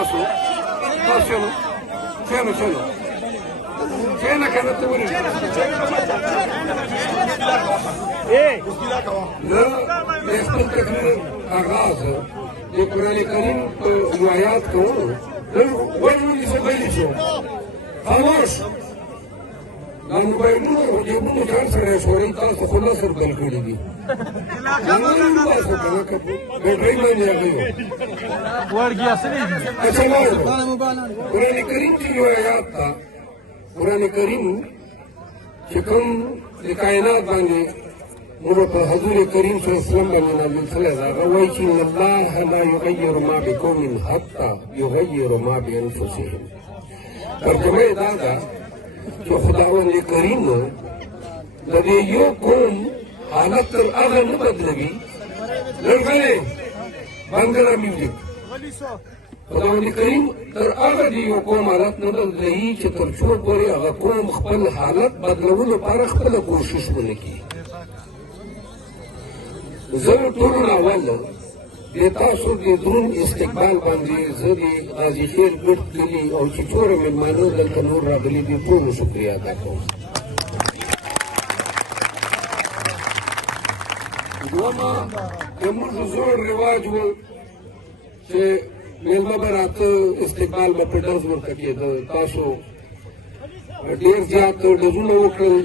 تاسو چلو کېنه که نه ته ولې زه د خپل تقریر آغاز د قرآن کریم په یو آیات کوو غوږ ونیسه پیل شو خاموش دا موبایلونه په جیبونو کې هر سړی شوړی تاسو خو نصر بل کړي دي تاسو کنه که بیټرۍ باندې راغلی اچھا لاړو قرآن کریم کې یو آیات ته قرآن کریم چې کوم د کائنات باندې موږ په حضور کریم صلی الله علیه وسلم باندې نازل شوی دی هغه وایي چې ان الله لا یغیر ما بقوم حتی یغیروا ما بانفسهم ترجمه یې دا ده چې خداوند کریم د دې یو قوم حالت تر هغه نه بدلوي لږ بنګله میوزیک خداوند کریم تر هغه د یو قوم حالت نه بدلوي چې تر څو پورې هغه قوم خپل حالت بدلولو لپاره خپله کوشش ونه کړي زه ټولو نه اول د تاسو د دروند استقبال باندې زه د غازي خیل ګډ کلي او چې څومره مېلمانه دلته نور راغلي دي ټولو شکریه ادا کوم دومه زموږ زوړ رواج و چې مېلمه به راته استقبال به په ډز ورته کېده تاسو ډېر زیات ډزونه وکړل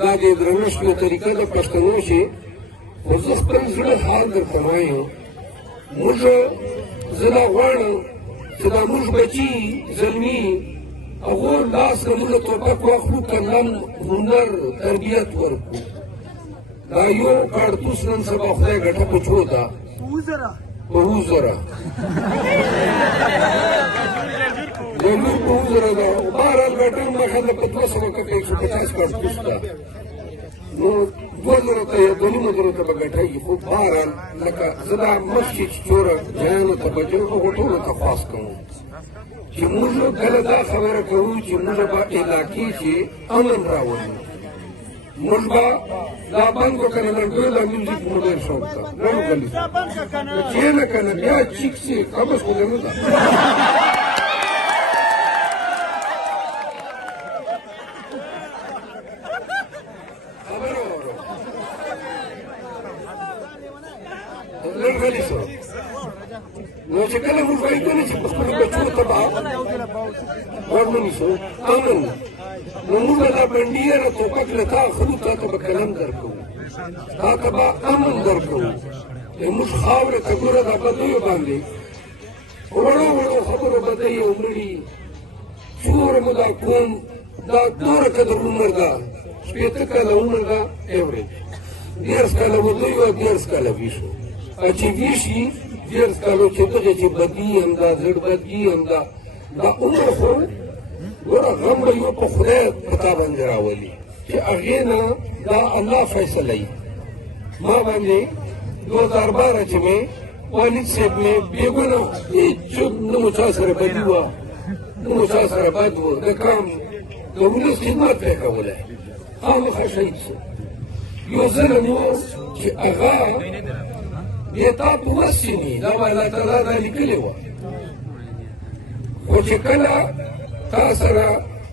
دا د درنښت یوه طریقه د پښتنو چې خو زه خپل زړه حال درته وایم موږ زه دا غواړم چې دا موږ بچي زلمي هغو لاس نه موږ توپک واخلو قلم هنر تربیت ورکړو دا یو کاړتوس نن سبا خدای ګټه پچو ده په 2000 د لور په 2000 ده بهرحال ګټه مخه ده په 200 کې 150 کاړتوس ده نو 2000 ته یا 2000 ته به ګټه وي خو بهرحال لکه زه دا مخکې چې څوره جیانو ته بچو هغو ټولو ته خواست کوم چې موږ کله دا خبره کوو چې موږ به علاقې کې امن راولو موږ به دا بند وکړو لنډوی دا میوزیک مو ډېر شوق ده ګڼو غلي کښېنه که نه بیا چیک سي قبض خو دې نه ده نو چې کله موږ وایو کنه چې په خپلو بچو ته به غوږ ونیسو امن نو موږ به دا بندیره توپک له تا اخلو تا ته به قلم درکوو تا ته به امن درکوو موږ خاورې ته ګوره دا بدیو باندې وړو وړو خبرو بدۍ او مړي څومره مو دا قوم دا دوره قدر عمر ده 80 کاله عمر ده ایوریج 10 کاله ودیو او 10 کاله ویشو چې ویشي 10 کالو چې دغه چې بدي هم ده زړه بدګي هم ده دا عمر خو ګوره غم به یو په خدای په تا باندې راولي چې هغې نه دا الله فیصله یي ما باندې 2012 چې مې والد صاحب مې بېګونه هېڅ نه مو چا سره بدي وه نه مو چا سره بد و د کام د ولس خدمت پرې کولی خامخا شهید شو یو ظلم و چې هغه بیا تا په وس چیني دا به الله تعالی دا لیکلې وه خو چې کله تا سره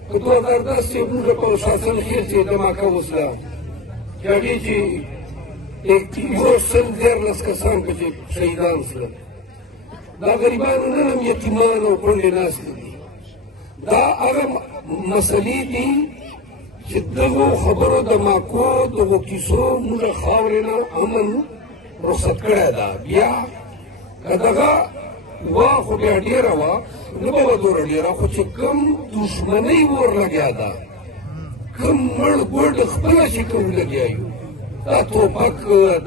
په 2010 کې موږ په شاسن خیل چې دماکه وسله چې هغې چې 114 کسان پکې شهیدان شول دا غریبانو نن هم یتیمان او کونډې ناستې دي دا هغه مسلې دي چې دغو خبرو دماکو دغو کیسو موږ خاورې نه امن رخصت کړی ده بیا که دغه وه خو بیا ډېره وه نه به وه دومره ډېره خو چې کوم دښمنۍ ورلګیا ده کوم مړ ګوډ خپله چې کوم لګیا یو دا توپک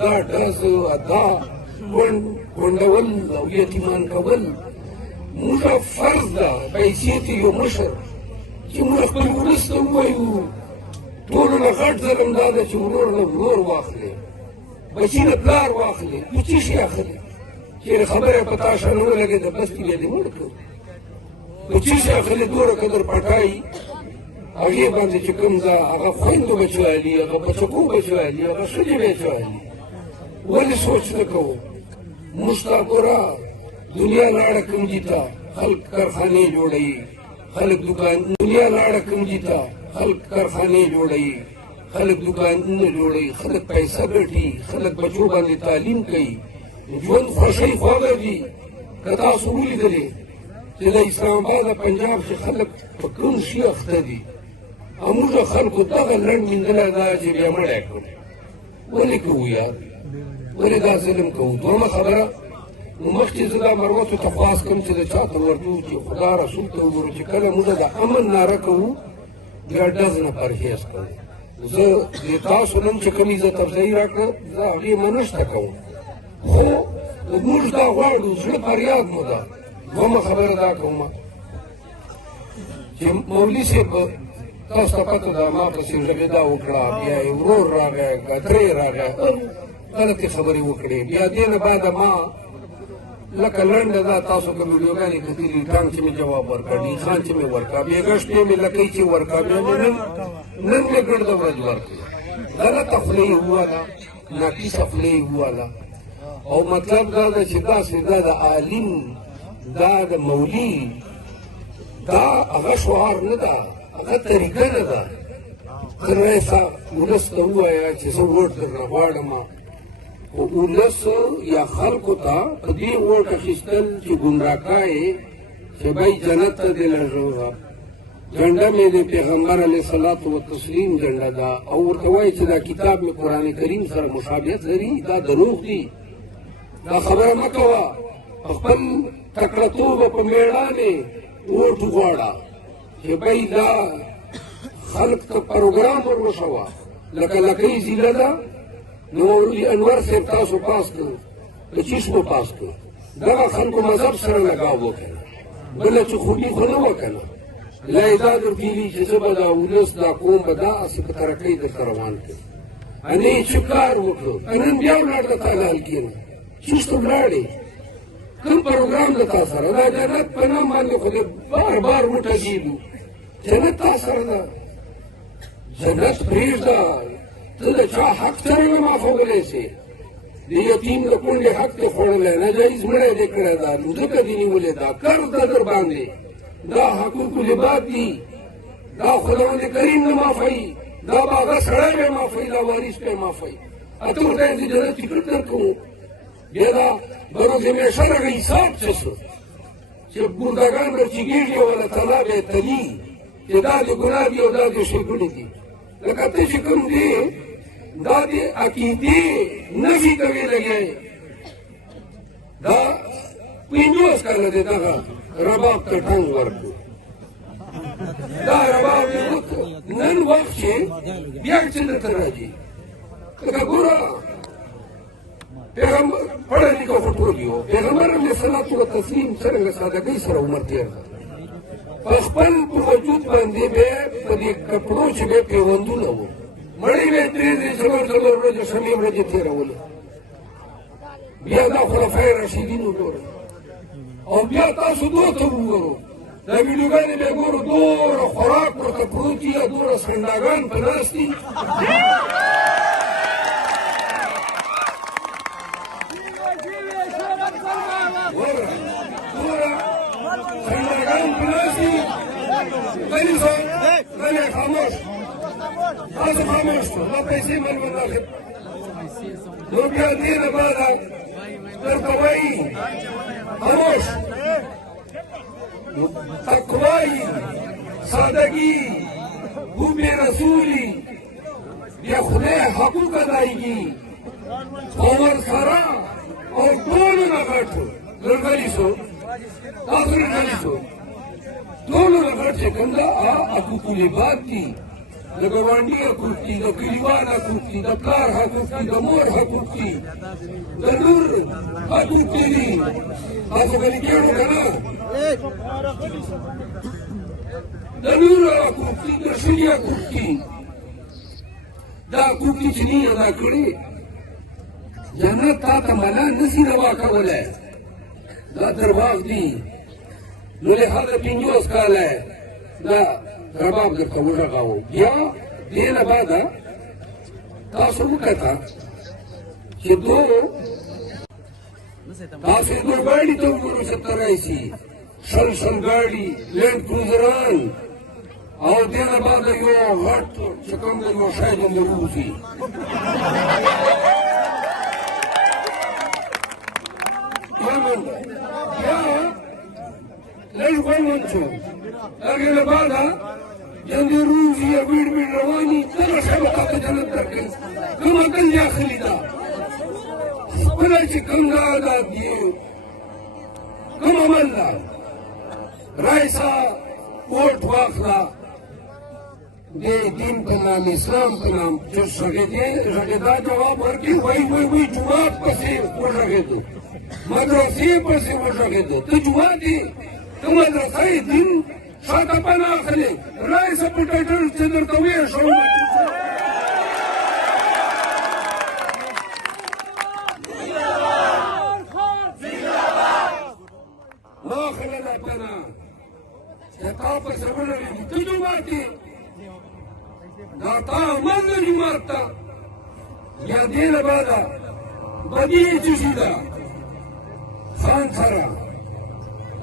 دا ډز دا کونډول او یتیمان کول موږ فرض ده پیسې ته یو مشر چې موږ خپل ولس ته ووایو ټولو نه غټ ظلم دا ده چې ورور نه ورور واخلې بچی نه پلار واخلې نو څه شي اخلي چېرې خبره په تا شه نه ولګېده بس کې بیا دې مړ کړو نو څه شي اخلي دومره قدر پټایي هغې باندې چې کوم ځای هغه خویندو بچو علي هغه بچکو بچو علي هغه ښځې بچو علي ولې سوچ نه کوو موږ ته ګوره دنیا لاړه کوم دي ته خلک کارخانې جوړوي، خلک دنیا لاړه کنجي ته، خلک کارخانې جوړوي، خلک دکانونه جوړوي، خلک پیسه ګټي، خلک بچو باندې تعلیم کوي، ژوند خوښۍ خوږه دي. که تاسو ولیدلې چې د اسلام آباد پنجاب چې خلک په کوم شي اخته دي، موږ خلکو دغه لنډ میندلی ده چې بیا مړی کړو. ولې کوو یار؟ ولې دا ظلم کوو؟ دویمه خبره، نو مخکې زه دا مروتو ته خواست کوم چې د چا ته ورځو چې خدا رسول ته وګورو چې کله موږ د امن ناره کوو بیا ډز نه پرهیز کوو. زه د تاسو نن چې کوم عزت افزایي راکړه زه هغې منشته کوم، خو موږ دا غواړو، زړه فریاد مو ده. دویمه خبره دا کومه چې مولوي صاحب تاسو ته پته ده ما پسې ژبېدا وکړه، بیا یې ورور راغی، ګدرې راغی، غلطې خبرې وکړې. بیا دې نه بعده ما لکه لنډه ده، تاسو که ویډیوګانې کتلي، ټانګ چې مې جواب ورکړ، ډیخان چې مې ورکړه، بېګا شپې مې لکۍ چې ورکړه، بیا مې نن مې ګرده ورځ ورکړې. غلطه خوله یې وواله، ناقصه خوله یې وواله. او مطلب دا ده چې داسې دا د عالم، دا د مولي، دا هغه شعار نه ده، هغه طریقه نه ده. ته رایسه ولس ته ووایه چې زه ووټ درنه غواړم، خو ولس یا خلکو ته په دې ووټ اخیستل چې ګمراهکا یې چې بای جنت ته دې لږوه. جنډه مې د پیغمبر علیه صلات و تسلیم جنډه ده، او ورته وایي چې دا کتاب مې قرآن کریم سره مشابهت لري، دا دروغ دي. دا خبره مه کوه، په خپل تکړهتوبه په مېړانې ووټ وغواړه چې بای دا خلق ته پروګرام ور وښوه. لکه لکۍ ضلع ده، نو انور صاحب تاسو پاس کړو، د چشمو پاس کړو، دغه خلکو مذهب سره لګاو وکړه، بله چې خوبي خو نه وه که نه. لا یې دا درکېږي چې زه به دا ولس دا قوم به داسې په ترقۍ درته روان کړم. نه یې چې کار وکړو، نن بیا ولاړ د تا لال کېنه، چېرته ولاړې؟ کوم پروګرام د تا سره؟ دا جنت په نام باندې خو دې بار بار وټګېږو، جنت تا سره ده. جنت پرېږده، ته د چا حق سره نه معافولی سې. د یتیم د کونډې حق دې خوړلی، ناجایز مړی دې کړی ده، ځمکه دې نیولې ده، قرض ده در باندې، دا حقوق العباد دي، دا خدای کریم نه معافوي، دا به هغه سړی به معافوي، دا وارث به معافوي. ته ورته یې د جنت ټکټ درکوو. بیا دا بروز همیشه دغه حساب څه شو چې بردګان برچېږي او الله تعالی به یې تلي چې دا د ګناه دي او دا د ښېګڼې دي. لکه ته چې کوم دی دا د عقیدې نفي کوې لګیا یې. دا 50 کاله دی دغه رباب ته ټنګ ورکړو، دا رباب دې وکړو. نن وخت چې بیا څه درته راځي، لکه ګوره پیغمبر پړه لیکه خو ټول یو، پیغمبر علیه صلات و تسلیم څرنګه سادګۍ سره عمر تېر کړ. په خپل په وجود باندې به په دې کپړو چې به پیوندونه وو، مړی به یې 3 څلور ورځې شلې ورځې تېرولې. بیا دا خلفای راشدین وګورئ، او بیا تاسو دوه ته وګورو، دا ویډیوګانې به ګورو، دومره خوراک ورته پروت دي، دومره سنډاګان په ناست دي. غني صوت غني خاموش، هذا خاموش، ما پیسې مل وداخل. نو بیا دې نه بعده درته وایي خاموش، تقوایي، سادګي، حب رسولي، بیا خدای حقوق ادایګي، عمر سره او ټولو نه غټ لرغلي شو، تاسو لرغلي شو، ټولو نه غټ چې کوم ده حقوق العباد دي، د ګاونډي حقوق دي، د کلیوال حقوق دي، د پلار حقوق دي، د مور حقوق دي، د لور حقوق دي. تاسو به لیکلو که نه؟ د لور حقوق دي، د ښځې حقوق دي، دا حقوق دي چې نه یې ادا کړي، جنت تا ته ملا نسي روا کولی، دا درواغ دي. نو لهذا 50 کاله دا رباب درته وغږاوه. بیا دې نه بعده تاسو وکته چې تاسو ګورباڼي ته وګورو چې ته راشي، شل ګاډي لینډ کروزران او دې نه بعد یو غټ چې کوم دی یو شی دی روزي بیا لږ غونډ شو هغې نه بعده جنګې روزي یا بیډ رواني دغه شی به تا ته جنت درکوي کوم عقل داخلي ده خپله چې کوم دا عادت دي کوم عمل ده رایسا ووټ واخله د دین په نام اسلام په نام چې غږېدا جواب ورکړي وایي جومات پسې وغږېدو مدرسې پسې وغږېدو ته جومات یې ته مدرسه یې دین شاته پناه اخلې رایسا په ټایټل چې درته ویښ واخلله پناه چې تا پسې ولرېږي ته جومات یې دا تا عمل د جومات ته یا دې نه بعده بدي یې څه شي ده ځان سره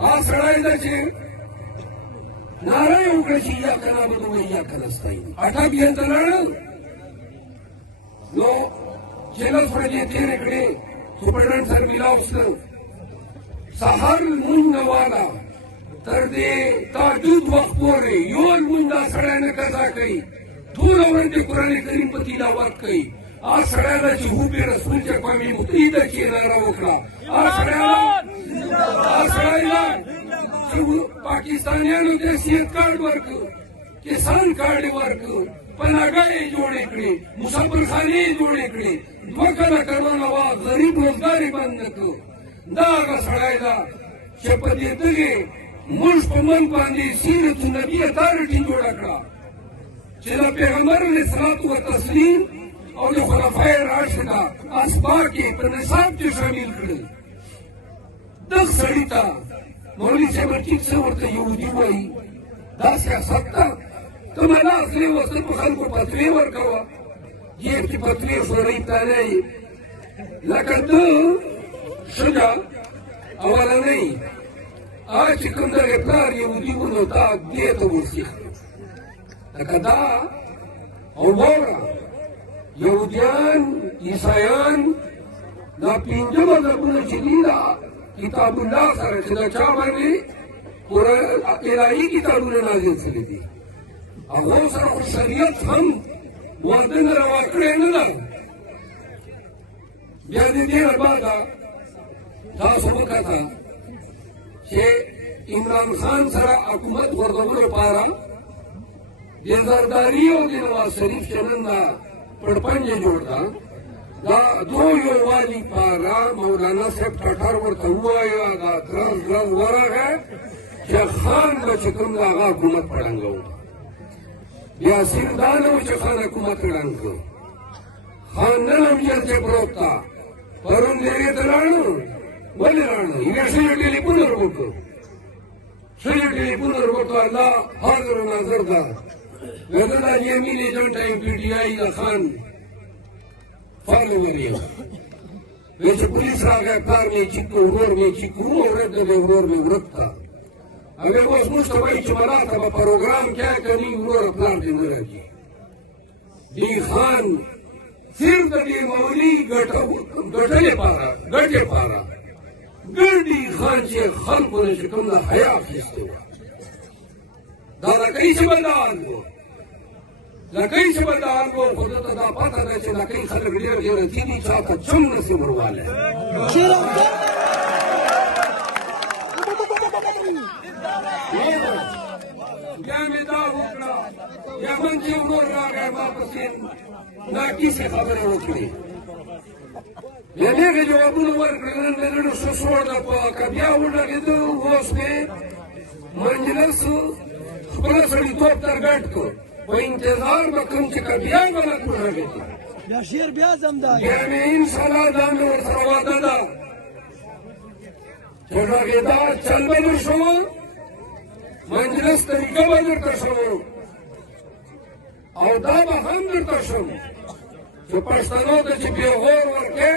هغه سړی ده چې ناره یې وکړه چې ایاک نعبد و ایاک نستعین اټک یې ته لاړل نو چې لس ورځې تېرې کړې سپرډنټ سره میلاو شته سهار لمونځ نه واله تر دې تهجد وخت پورې یو لمونځ دا سړی نه قضا کوي ټوله ورځ د قرآن کریم په تلاوت کوي هغه سړی ده چې حب رسول چې قومي متحده کې ناره وکړه هغه سړی ده چې پاکستانیانو ته حیثیت کارډ ورکړ کسان کارډ یې ورکړ پناهګاه یې جوړې کړې مسافرخانې یې جوړې کړې 2 کاله کرونا وه غریب روزګار یې بند نه کړ دا هغه سړی ده چې په دې دغې موږ په من باندې سیرت النبي اتارټي جوړه کړه چې د پیغمبر علیه الصلاة والتسلیم او د خلفای راشده اسباق یې په نصاب کې شامل کړل دغه سړي ته مولوي صاحب ټیک څه ورته یهودي وایي دا سیاست ده ته ملا اخلې وسته په خلکو فتوې ورکوه جیب کې فتوې خورئ تاله یې لکه ته ښځه اولنۍ هغه چې کوم دغې پلار یهودي و نو دا دې ته ورسیخ لکه دا او واوره یهودیان عیسایان دا پنځه مذهبونه چې دي دا کتاب الله سره چې دا چا باندې الهي کتابونه نازل شوي دي هغو سره خو شریعت هم واده نه روا کړې نه ده بیا د دې نه بعده تاسو وکته چې عمران خان سره حکومت غورځولو لپاره د زرداري او د نواز شریف چلن دا پړپنج یې جوړ ده دا دو یووالي پاره مولانا صاحب ټټر ورته ووایه دا درز ورغی چې خان به چې کوم د هغه حکومت په ړنګوي بیا صرف دا نه و چې خان حکومت ړنګ کړ خان نن هم جلدې پروت ده پرون ډېرې ته لاړو ولې لاړو هغې ښځې ټلیفون ور وکړ ښځې ټلیفون ور وکړ الله حاضر و ناظر ده ویده دا جیمین ایجنټ یم پی ټي آی د خان فالوور یم وی چې پولیس راغی پلار مې چیک کړ ورور مې چیک کړ ورک دی ورور مې ورک ته هغې اوس موږ ته وایي چې ملا ته به پروګرام کوې که نه وروره پلار دې نه راځي دې خان صرف د دې مولي ګټلې پاره ګټې پاره ګرډي خان چې خلکو نه چې کوم د حیا اخیستې وه دا لکۍ چې به دان و لکۍ چې به دان و خو ده ته دا پته ده چې لکۍ خلک ډېر غیرتي دي چا ته چم نسي وروالی بیا مې دا وکړه یمن چې ورور راغی ما پسې ناکیسې خبرې وکړې بیا مې هغې جوابونه ورکړل نن مې لږ ښه سوړ ده په که بیا وغږېده اوس مې مجلس خپله سړیتوب تر ګډ کړ په انتظار به کوم چې که بیا به نه وغږېدې بیا مې انشاءالله دا مې ورسره وعده ده چې غږېدا چل به در شو مجلس طریقه به درته شو او دا به هم درته شم چې پښتنو ته چې پیغور ورکړې